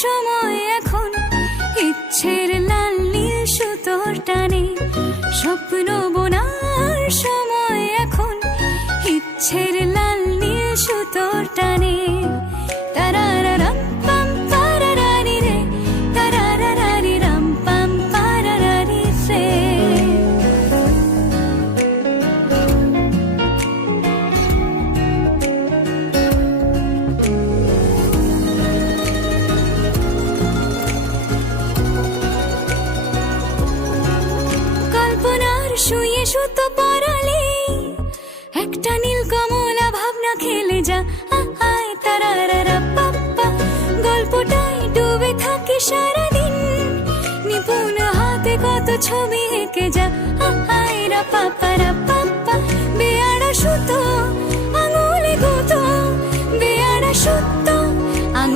সময় এখন, ইচ্ছের লাল নীল সুতোর টানে। স্বপ্ন বোনার সময় এখন, ইচ্ছের লাল নীল সুতোর টানে। তারারারাম পাম পারারারি রে, তারারারারি রাম পাম পারারারি রে। কল্পনার শুয়ে সুতো পরালে একটা নীল কমলা ভাবনা খেলে যা। আয় তারারারা পাপ্পা, গল্পটাই ডুবে থাকে সারাদিন। নিপুণ হাতে কত ছবি এঁকে যা। আয় রা পাপা রা